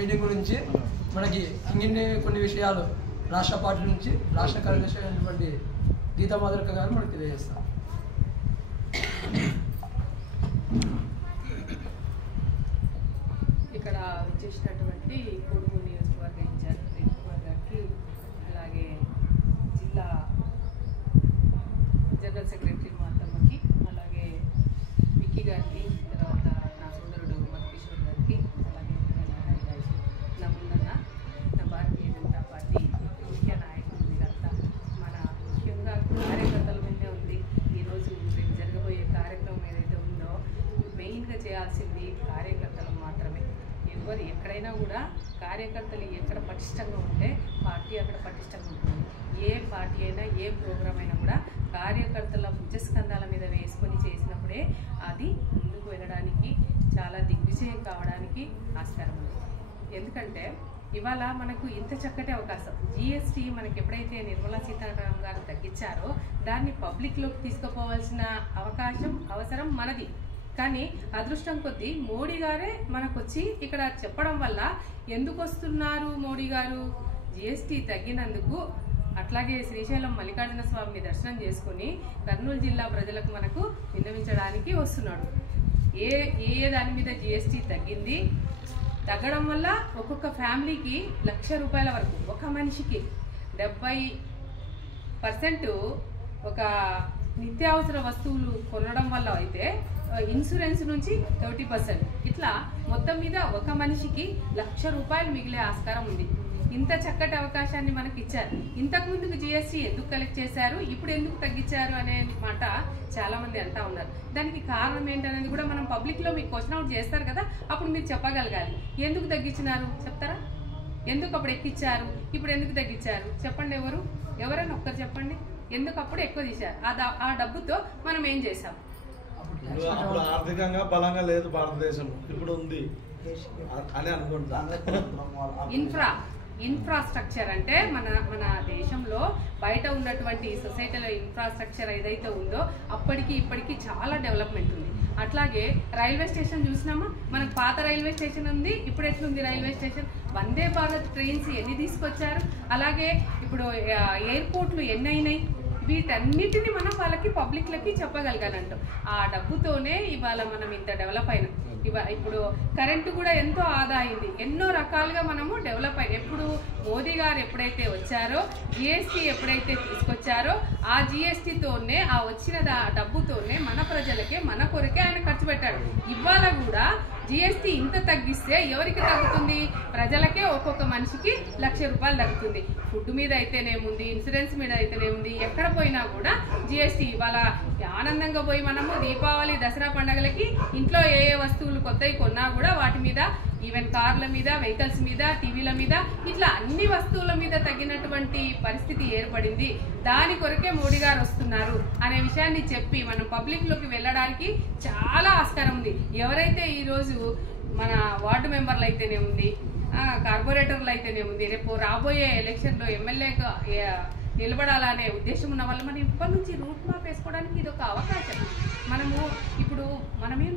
Meeting గురించి మనకి కొన్ని విషయాలు రాష్ట్ర పార్టీ నుంచి రాష్ట్ర కార్యదర్శి అయినటువంటి గీతా మాధురిక గారు మనకు తెలియజేస్తారు. ఇక్కడ వచ్చేసినటువంటి కొడుకు నియోజకవర్గ ఇన్ఛార్జ్ ప్రిన్సిపల్ గారికి, అలాగే జిల్లా జనరల్ సెక్రటరీ మాతమ్మకి, అలాగే విక్కీ గారికి, తర్వాత నా సోదరుడు మధుకిషోర్ గారికి, అలాగే నా ముందన్న నా భారతీయ జనతా పార్టీ ముఖ్య నాయకులు మీరంతా మన ముఖ్యంగా కార్యకర్తల మీదే ఉంది. ఈరోజు రేపు జరగబోయే కార్యక్రమం ఏదైతే ఉందో మెయిన్గా చేయాల్సింది కార్యకర్తలు మాత్రమే. ఎవరు ఎక్కడైనా కూడా కార్యకర్తలు ఎక్కడ పటిష్టంగా ఉంటే పార్టీ అక్కడ పటిష్టంగా ఉంటుంది. ఏ పార్టీ అయినా ఏ ప్రోగ్రాం అయినా కూడా కార్యకర్తల భుజస్కంధాల మీద వేసుకొని చేసినప్పుడే అది ముందుకు వెళ్ళడానికి, చాలా దిగ్విజయం కావడానికి ఆస్కారం ఉంది. ఎందుకంటే ఇవాళ మనకు ఇంత చక్కటి అవకాశం, జిఎస్టీ మనకి ఎప్పుడైతే నిర్మలా సీతారామన్ గారు తగ్గించారో దాన్ని పబ్లిక్లోకి తీసుకుపోవాల్సిన అవసరం మనది. కానీ అదృష్టం కొద్దీ మోడీ గారే మనకు వచ్చి ఇక్కడ చెప్పడం వల్ల ఎందుకు వస్తున్నారు మోడీ గారు, జిఎస్టీ తగ్గినందుకు, అట్లాగే శ్రీశైలం మల్లికార్జున స్వామిని దర్శనం చేసుకుని కర్నూలు జిల్లా ప్రజలకు మనకు విన్నవించడానికి వస్తున్నాడు. ఏ దాని మీద జిఎస్టీ తగ్గింది, తగ్గడం వల్ల ఒక్కొక్క ఫ్యామిలీకి ₹1,00,000 వరకు, ఒక మనిషికి 70% ఒక నిత్యావసర వస్తువులు కొనడం వల్ల అయితే ఇన్సూరెన్స్ నుంచి 30%, ఇట్లా మొత్తం మీద ఒక మనిషికి ₹1,00,000 మిగిలే ఆస్కారం ఉంది. ఇంత చక్కటి అవకాశాన్ని మనకి ఇచ్చారు. ఇంతకు ముందుకు జిఎస్టీ ఎందుకు కలెక్ట్ చేశారు, ఇప్పుడు ఎందుకు తగ్గించారు అనే మాట చాలా మంది అంటా ఉన్నారు. దానికి కారణం ఏంటనేది కూడా మనం పబ్లిక్లో మీకు క్వశ్చన్ అవుట్ చేస్తారు కదా, అప్పుడు మీరు చెప్పగలగాలి. ఎందుకు తగ్గించినారు చెప్తారా? ఎందుకు అప్పుడు ఎక్కిచ్చారు, ఇప్పుడు ఎందుకు తగ్గించారు చెప్పండి. ఎవరైనా ఒక్కరు చెప్పండి. ఎందుకు అప్పుడు ఎక్కువ తీశారు, ఆ డబ్బుతో మనం ఏం చేసాం? అప్పుడు ఆర్థికంగా బలంగా లేదు భారతదేశం, ఇప్పుడు ఉంది అని అనుకుంటా. ఇన్ఫ్రాస్ట్రక్చర్ అంటే మన దేశంలో బయట ఉన్నటువంటి సొసైటీలో ఇన్ఫ్రాస్ట్రక్చర్ ఏదైతే ఉందో అప్పటికి ఇప్పటికి చాలా డెవలప్మెంట్ ఉంది. అట్లాగే రైల్వే స్టేషన్ చూసినామా, మనకు పాత రైల్వే స్టేషన్ ఉంది, ఇప్పుడు ఎట్లుంది railway station? Vande Bharat trains ఎన్ని తీసుకొచ్చారు, అలాగే ఇప్పుడు ఎయిర్పోర్ట్లు ఎన్ని అయినాయి, వీటన్నిటిని మనం వాళ్ళకి పబ్లిక్లకి చెప్పగలిగానంటూ ఆ డబ్బుతోనే ఇవాళ మనం ఇంత డెవలప్ అయినాం. ఇప్పుడు కరెంటు కూడా ఎంతో ఆదా అయింది, ఎన్నో రకాలుగా మనము డెవలప్ అయ్యి. ఎప్పుడు మోదీ గారు ఎప్పుడైతే వచ్చారో, జిఎస్టీ ఎప్పుడైతే తీసుకొచ్చారో, ఆ జిఎస్టీతోనే, ఆ వచ్చిన డబ్బుతోనే మన ప్రజలకే, మన కొరకే ఆయన ఖర్చు పెట్టాడు. ఇవాళ కూడా జిఎస్టీ ఇంత తగ్గిస్తే ఎవరికి తగ్గుతుంది? ప్రజలకే, ఒక్కొక్క మనిషికి ₹1,00,000 తగ్గుతుంది. ఫుడ్ మీద అయితేనేముంది, ఇన్సూరెన్స్ మీద అయితేనేముంది, ఎక్కడ పోయినా కూడా జిఎస్టీ. ఇవాళ ఆనందంగా పోయి మనము దీపావళి, దసరా పండుగలకి ఇంట్లో ఏ వస్తువులు కొత్తవి కొన్నా కూడా వాటి మీద, ఈవెన్ కార్ల మీద, వెహికల్స్ మీద, టీవీల మీద, ఇట్లా అన్ని వస్తువుల మీద తగ్గినటువంటి పరిస్థితి ఏర్పడింది. దాని కొరకే మోడీ గారు వస్తున్నారు అనే విషయాన్ని చెప్పి మనం పబ్లిక్లోకి వెళ్ళడానికి చాలా ఆస్కారం ఉంది. ఎవరైతే ఈరోజు మన వార్డు మెంబర్లు అయితేనే ఉంది, కార్పొరేటర్లు అయితేనే ఉంది, రేపు రాబోయే ఎలక్షన్లో ఎమ్మెల్యేగా నిలబడాలనే ఉద్దేశం ఉన్న వాళ్ళు మనం ఇప్పటి నుంచి రూట్ మ్యాప్ వేసుకోవడానికి ఇది ఒక అవకాశం. ఇప్పుడు మనమేం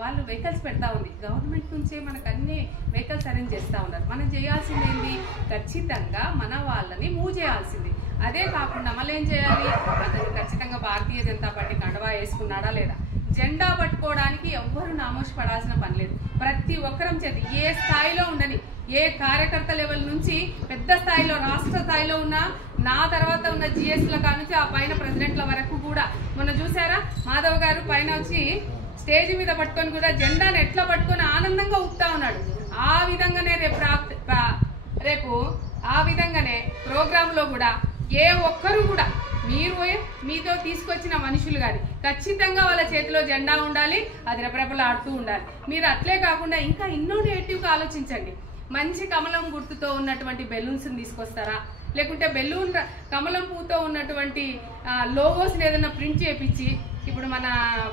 వాళ్ళు వెహికల్స్ పెడతా ఉంది, గవర్నమెంట్ నుంచే మనకు అన్ని వెహికల్స్ అరేంజ్ చేస్తూ ఉన్నారు. మనం చేయాల్సింది ఏంటి? ఖచ్చితంగా మన వాళ్ళని మూవ్ చేయాల్సింది. అదే కాకుండా మళ్ళీ ఏం చేయాలి? అతను ఖచ్చితంగా భారతీయ జనతా పార్టీ కండవా వేసుకున్నాడా లేదా, జెండా పట్టుకోవడానికి ఎవ్వరూ నామోషి పడాల్సిన పని లేదు. ప్రతి ఒక్కరం చేతి, ఏ స్థాయిలో ఉండని, ఏ కార్యకర్త లెవెల్ నుంచి పెద్ద స్థాయిలో, రాష్ట్ర స్థాయిలో ఉన్న, నా తర్వాత ఉన్న జిఎస్ల కానుంచి ఆ పైన ప్రెసిడెంట్ల వరకు కూడా. మొన్న చూసారా మాధవ్ గారు పైన వచ్చి స్టేజ్ మీద పట్టుకొని కూడా జెండాను ఎట్లా పట్టుకొని ఆనందంగా ఊపుతా ఉన్నాడు. ఆ విధంగానే రేపు ఆ విధంగానే ప్రోగ్రాంలో కూడా ఏ ఒక్కరు కూడా మీతో తీసుకొచ్చిన మనుషులు కానీ ఖచ్చితంగా వాళ్ళ చేతిలో జెండా ఉండాలి, అది రెపరెపలాడుతూ ఉండాలి. మీరు అట్లే కాకుండా ఇంకా ఇన్నోవేటివ్గా ఆలోచించండి. మంచి కమలం గుర్తుతో ఉన్నటువంటి బెలూన్స్ని తీసుకొస్తారా, లేకుంటే కమలం పూతో ఉన్నటువంటి లోగోస్ని ఏదైనా ప్రింట్ చేయించి, ఇప్పుడు మన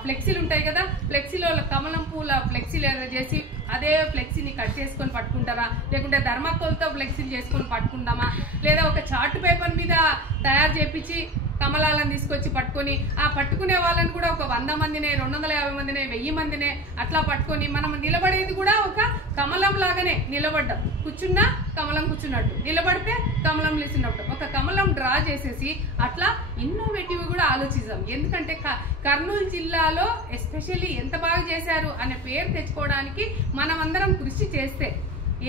ఫ్లెక్సీలు ఉంటాయి కదా, ఫ్లెక్సీలో కమలం పూల ఫ్లెక్సీలు ఏదైనా చేసి అదే ఫ్లెక్సీని కట్ చేసుకొని పట్టుకుంటారా, లేకుంటే ధర్మకోల్తో ఫ్లెక్సీలు చేసుకొని పట్టుకుందామా, లేదా ఒక చార్ట్ పేపర్ మీద తయారు చేయించి కమలాలను తీసుకొచ్చి పట్టుకొని ఆ పట్టుకునే వాళ్ళని కూడా ఒక 100 మందినే 250 మందినే 1000 మందినే అట్లా పట్టుకొని మనం నిలబడేది కూడా ఒక కమలం లాగానే నిలబడ్డాం. కూర్చున్నా కమలం కూర్చున్నట్టు, నిలబడితే కమలం లేచినట్టు ఒక కమలం డ్రా చేసేసి అట్లా ఇన్నోవేటివ్ కూడా ఆలోచిద్దాం. ఎందుకంటే కర్నూలు జిల్లాలో ఎస్పెషల్లీ ఎంత బాగా చేశారు అనే పేరు తెచ్చుకోవడానికి మనం అందరం కృషి చేస్తే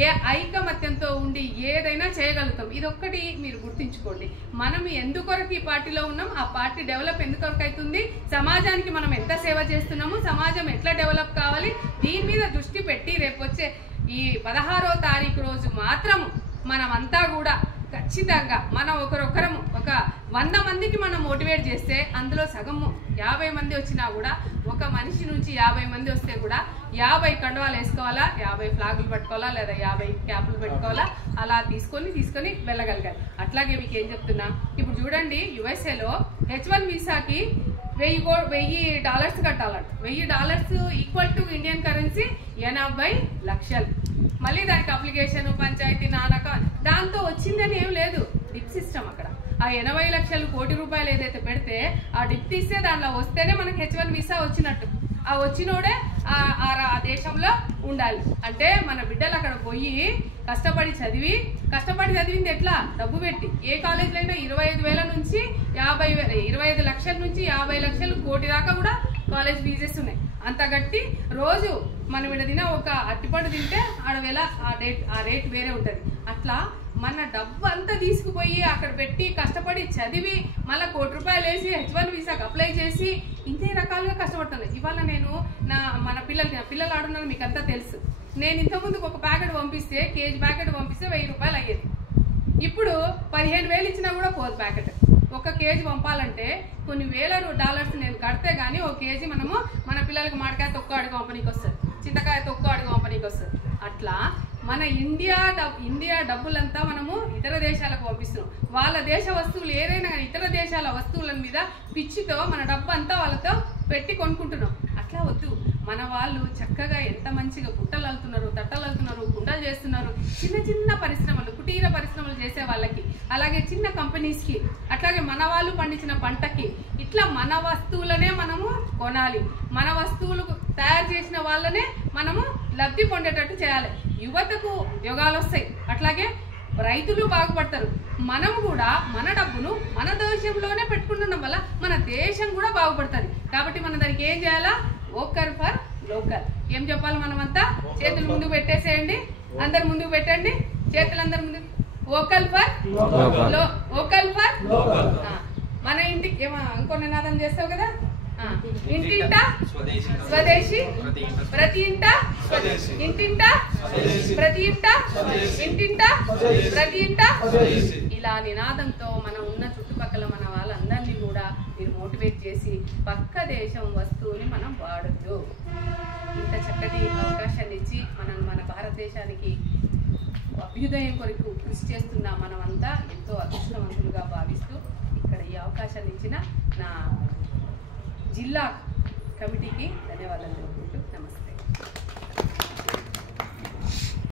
ఏ ఐకమత్యంతో ఉండి ఏదైనా చేయగలుగుతాం. ఇదొక్కటి మీరు గుర్తించుకోండి. మనం ఎందుకొరకు ఈ పార్టీలో ఉన్నాం, ఆ పార్టీ డెవలప్ ఎందుకొరకు అవుతుంది, సమాజానికి మనం ఎంత సేవ చేస్తున్నాము, సమాజం ఎట్లా డెవలప్ కావాలి, దీని మీద దృష్టి పెట్టి రేపు వచ్చే ఈ 16వ తారీఖు రోజు మాత్రం మనమంతా కూడా ఖచ్చితంగా మనం ఒకరొకరము ఒక 100 మందికి మనం మోటివేట్ చేస్తే అందులో సగము 50 మంది వచ్చినా కూడా ఒక మనిషి నుంచి 50 మంది వస్తే కూడా 50 కండువాలు వేసుకోవాలా, 50 ఫ్లాగులు పట్టుకోవాలా, లేదా 50 క్యాపులు పెట్టుకోవాలా, అలా తీసుకొని వెళ్ళగలగాలి. అట్లాగే మీకు ఏం చెప్తున్నా, ఇప్పుడు చూడండి యుఎస్ఏలో H1 వీసాకి $1000 కట్టాలంట. $1000 equal to Indian currency 80 లక్షలు. మళ్ళీ దానికి అప్లికేషన్ పంచాయతీ నానక దాంతో వచ్చిందని ఏం లేదు. డిప్ సిస్టమ్ అక్కడ ఆ 80 లక్షలు కోటి రూపాయలు ఏదైతే పెడితే ఆ డిప్ తీస్తే దాంట్లో వస్తేనే మనకి H1 వీసా వచ్చినట్టు. ఆ వచ్చినోడే ఆ దేశంలో ఉండాలి. అంటే మన బిడ్డలు అక్కడ పోయి కష్టపడి చదివింది ఎట్లా, డబ్బు పెట్టి ఏ కాలేజీలో అయినా 25,000 నుంచి 25 లక్షల నుంచి 50 లక్షలు కోటి దాకా కూడా కాలేజ్ ఫీజెస్ ఉన్నాయి. అంత గట్టి రోజు మనం ఇక్కడ తిన ఒక అట్టిపండు తింటే ఆడవేళ ఆ రేట్ వేరే ఉంటుంది. అట్లా మన డబ్బు అంతా తీసుకుపోయి అక్కడ పెట్టి కష్టపడి చదివి మళ్ళీ ₹1 కోటి వేసి H1 వీసాకి అప్లై చేసి ఇంతే రకాలుగా కష్టపడుతున్నాను. ఇవాళ నేను మన పిల్లలు ఆడున్నాను, మీకు అంతా తెలుసు. నేను ఇంతకుముందుకు ఒక ప్యాకెట్ పంపిస్తే కేజీ ప్యాకెట్ పంపిస్తే ₹1000 అయ్యేది. ఇప్పుడు 15,000 ఇచ్చినా కూడా పోదు ప్యాకెట్. ఒక కేజీ పంపాలంటే కొన్ని $1,000 నేను కడితే గానీ ఒక కేజీ మనము మన పిల్లలకి మామిడికాయ తొక్కు అడుగు కంపెనీకి వస్తుంది, చింతకాయ తొక్కు అడుగు కంపెనీకి వస్తుంది. అట్లా మన ఇండియా డబ్బులంతా మనము ఇతర దేశాలకు పంపిస్తున్నాం. వాళ్ళ దేశ వస్తువులు ఏదైనా కానీ ఇతర దేశాల వస్తువుల మీద పిచ్చితో మన డబ్బు అంతా వాళ్ళతో పెట్టి కొనుక్కుంటున్నాం. అట్లా వద్దు. మన వాళ్ళు చక్కగా ఎంత మంచిగా బుట్టలు అల్లుతున్నారు, తట్టలు అల్లుతున్నారు, కుండలు చేస్తున్నారు. చిన్న పరిశ్రమలు, కుటీర పరిశ్రమలు చేసే వాళ్ళకి, అలాగే చిన్న కంపెనీస్కి, అట్లాగే మన వాళ్ళు పండించిన పంటకి ఇట్లా మన వస్తువులనే మనము కొనాలి. మన వస్తువులు తయారు చేసిన వాళ్ళనే మనము లబ్ధి పొందేటట్టు చేయాలి. యువతకు ఉద్యోగాలు వస్తాయి, అట్లాగే రైతులు బాగుపడతారు. మనం కూడా మన డబ్బును మన దేశంలోనే పెట్టుకుంటున్నాం వల్ల మన దేశం కూడా బాగుపడుతుంది. కాబట్టి మనం దానికి ఏం చేయాలా, వోకల్ ఫర్ లోకల్. ఏం చెప్పాలి, మనమంతా చేతులు ముందుకు పెట్టేసేయండి, అందరు ముందుకు పెట్టండి, చేతులు అందరు ముందు. వోకల్ ఫర్ మన ఇంటికి ఇంకో నినాదం చేస్తావు కదా, ఇంటింట స్వదేశీ, ప్రతి ఇంట ఇంటింట, ప్రతి ఇంట ఇంటింట, ప్రతి ఇంట. ఇలా నినాదంతో మనం ఉన్న చుట్టుపక్కల మన వాళ్ళందరినీ కూడా మీరు మోటివేట్ చేసి పక్క దేశం వస్తువుని మనం వాడద్దు. ఇంత చక్కటి అవకాశాన్ని ఇచ్చి మన భారతదేశానికి అభ్యుదయం కొరకు కృషి చేస్తున్న మనమంతా ఎంతో అదృష్టవంతులుగా భావిస్తూ ఇక్కడ ఈ అవకాశాన్ని ఇచ్చిన నా జిల్లా కమిటీకి ధన్యవాదాలు తెలుపుకుంటూ నమస్తే.